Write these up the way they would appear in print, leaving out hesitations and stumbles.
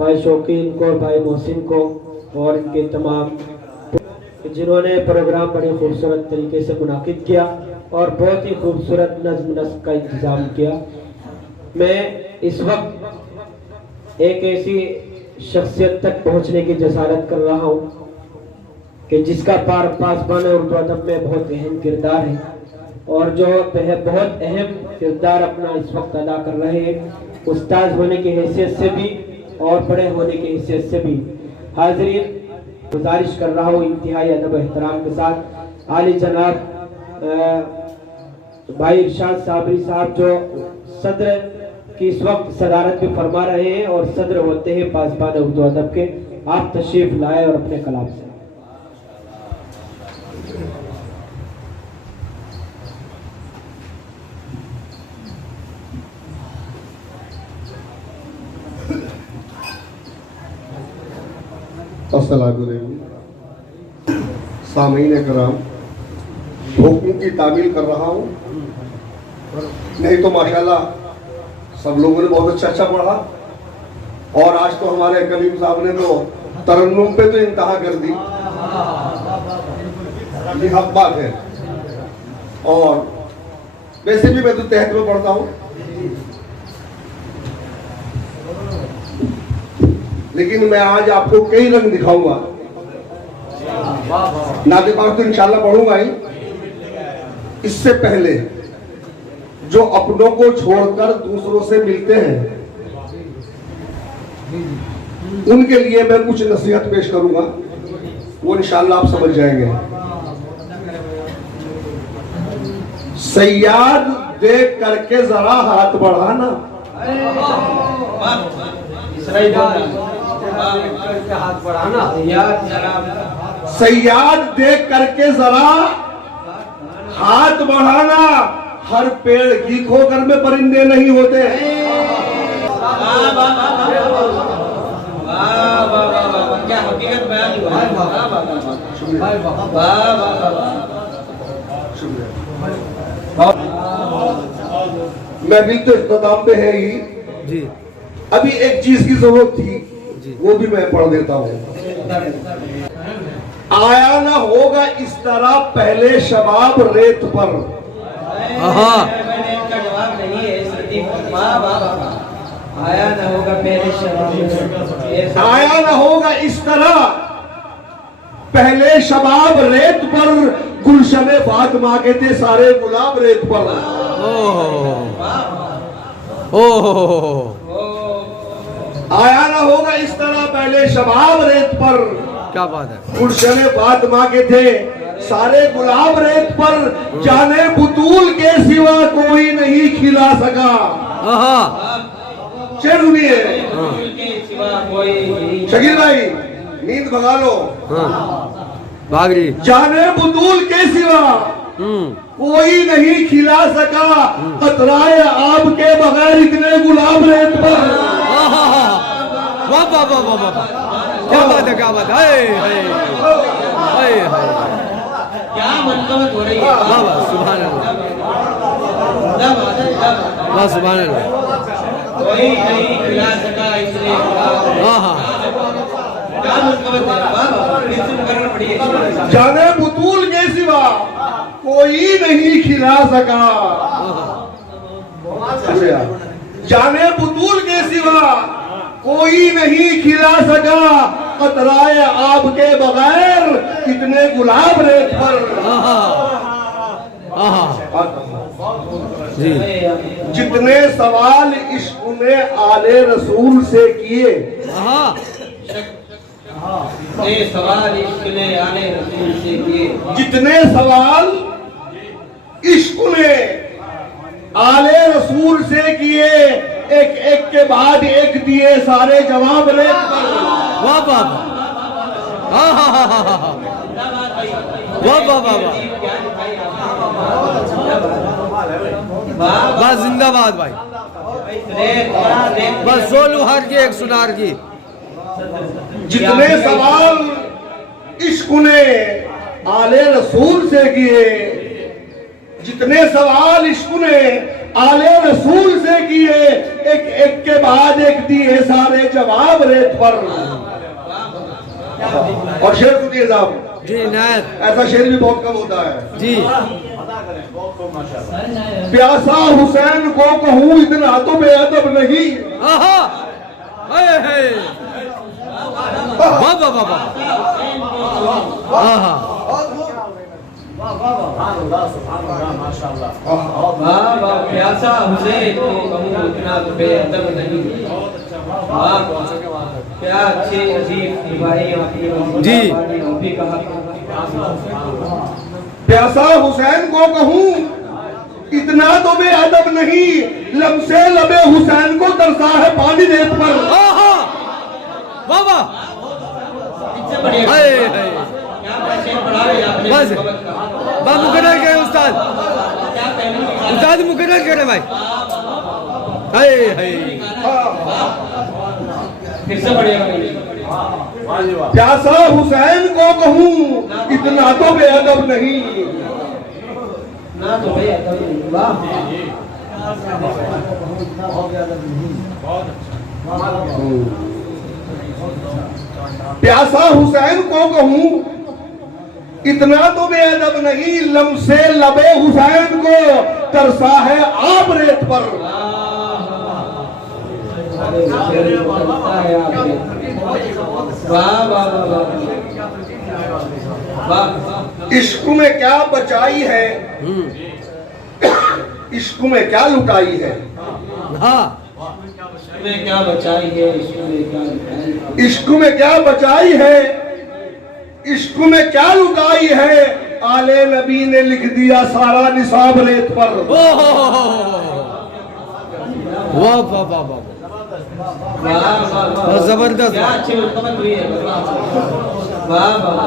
भाई शौकीन को, भाई मोहसिन को और इनके तमाम जिन्होंने प्रोग्राम बड़े खूबसूरत तरीके से मुनाकिद किया और बहुत ही खूबसूरत नज़्म नस्क का इंतज़ाम किया। मैं इस वक्त एक ऐसी शख्सियत तक पहुंचने की जसारत कर रहा हूं कि जिसका पासबान उर्दू अदब में बहुत अहम किरदार है और जो बहुत अहम किरदार अपना इस वक्त अदा कर रहे हैं, उस्ताद होने की हैसियत से भी और बड़े होने की हैसियत से भी। हाज़रीन, गुजारिश कर रहा हूँ इंतहाई अदब एहतराम के साथ आली जनाब भाई इरशाद साबरी साहब जो सदर की इस वक्त सदारत भी फरमा रहे हैं और सदर होते हैं पासबान उर्दू अदब के, आप तशरीफ लाए और अपने कलाम से। सामीन कराम, हुक्म की तामील कर रहा हूँ। नहीं तो माशाल्लाह सब लोगों ने बहुत अच्छा पढ़ा और आज तो हमारे कलीम साहब ने तो तरन्नुम पे तो इंतहा कर दी, ये हक बात है। और वैसे भी मैं तो तहत में पढ़ता हूँ, लेकिन मैं आज आपको कई रंग दिखाऊंगा। नाते पाक तो इंशाल्लाह पढ़ूंगा ही। इससे पहले जो अपनों को छोड़कर दूसरों से मिलते हैं, उनके लिए मैं कुछ नसीहत पेश करूंगा, वो इंशाल्लाह आप समझ जाएंगे। सयाद देख करके जरा हाथ बढ़ाना, हाथ बढ़ाना, सयाद देख करके जरा हाथ बढ़ाना। हर पेड़ की खोकर में परिंदे नहीं होते। क्या हकीकत बयान हुआ। महफिल तो इख्तिताम पे है ही जी। अभी एक चीज की जरूरत थी, वो भी मैं पढ़ देता हूँ। आया ना होगा इस तरह पहले शबाब रेत पर। जवाब नहीं है, आया ना होगा पहले शबाब, आया ना होगा इस तरह पहले शबाब रेत पर। गुलशने फातिमा के थे सारे गुलाब रेत पर। आया ना होगा इस तरह पहले शबाब रेत पर। क्या बात है। गुलशने फातिमा के थे सारे गुलाब रेत पर। जाने बुतूल के सिवा कोई नहीं खिला सका। सुनिए शकील भाई, नींद भगा लो। भाग रही। जाने बुतूल के सिवा कोई नहीं खिला सका। कतराए आपके बगैर इतने गुलाब रेत पर। वाह वाह वाह वाह वाह, क्या बात है, क्या बात है। क्या मनकबत हो रही है। वाह वाह, सुभान अल्लाह, वाह सुभान अल्लाह। कोई नहीं खिला सका इसलिए। क्या मनकबत है। जाने बुतूल के सिवा कोई नहीं खिला सका। जाने बुतूल के सिवा कोई नहीं खिला सका। कतराए आपके बगैर कितने गुलाब रेत पर। जी। जितने सवाल इश्क ने आले रसूल से किए। सवाल इश्क ने आले रसूल से किए। जितने सवाल इश्क ने आले रसूल से किए, एक एक के बाद एक दिए सारे जवाब रेत पर। वाह वाह वाह वाह वाह वाह, बस जिंदाबाद भाई। बस 100 लुहार की, एक सुनार की। जितने सवाल इश्क ने आले रसूल से किए, जितने सवाल इश्क ने आले रसूल से किए, एक एक के बाद एक दिए सारे जवाब रेत पर। और शेर सुनिए साहब, जी नायत ऐसा शेर भी बहुत कम होता है। जी। प्यासा हुसैन को कहूँ इतना तो बेअदब नहीं। आहा हाय हाय वाह वाह वाह आहा वाह वाह, प्यासा हुसैन को कहूँ इतना तो बेअदब नहीं। वाह, क्या अच्छी अजीब भाई आपकी जी। भी कहा। प्यासा हुसैन को कहूँ इतना तो बेअदब नहीं, लब से लबे हुसैन को तरसा है पानी रेत पर। आहा वाह वाह हाय हाय बस बा मुकर्रर करे उस्ताद, उस्ताद मुकर्रर करे भाई। हाय हाय फिर से बढ़िया। प्यासा हुसैन को कहूँ इतना तो बेअदब नहीं। ना तो भाई वाह, प्यासा हुसैन को कहूँ इतना तो बेअदब नहीं, लम से लबे हुसैन को तरसा है आप रेत पर। वाह वाह वाह वाह। इश्क में क्या बचाई है, इश्क में क्या लुटाई है। हाँ में क्या बचाई है, इसमें क्या लुटाई है। इश्क में क्या बचाई है, इश्क में क्या लुटाई है। आले नबी ने लिख दिया सारा निसाब रेत पर। वाह वाह वाह वाह वाह वाह जबरदस्त। क्या अच्छी मुकम्मल हुई है। वाह वाह।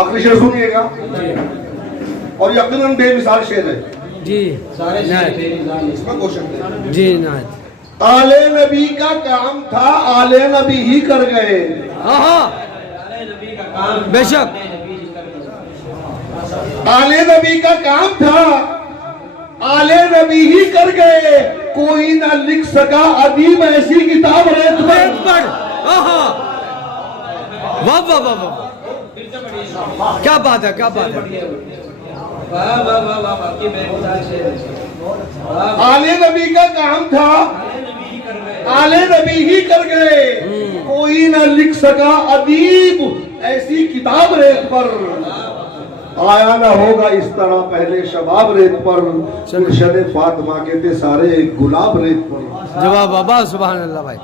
आखिरी शेर सुनिएगा, और यकीनन बेमिसाल शेर है। जी सारे नायत इसमें क्वेश्चन जी नायत। आले नबी का काम था, आले नबी ही कर गए। आहा बेशक आले नबी का काम था, आले नबी ही कर गए। कोई ना लिख सका अदीब ऐसी किताब रेत रेत पर। पर। आहा वाह वाह वाह वाह क्या बात है, क्या बात है। वाह वाह वाह वाह, बाकी बेमिसाल शेर है। आले नबी का काम था, आले नबी ही कर गए। कोई ना लिख सका अदीब ऐसी किताब रेत पर। आया ना होगा इस तरह पहले शबाब रेत पर। मुर्शद फातिमा के थे सारे गुलाब रेत पर। जवाब बाबा सुभान अल्लाह भाई।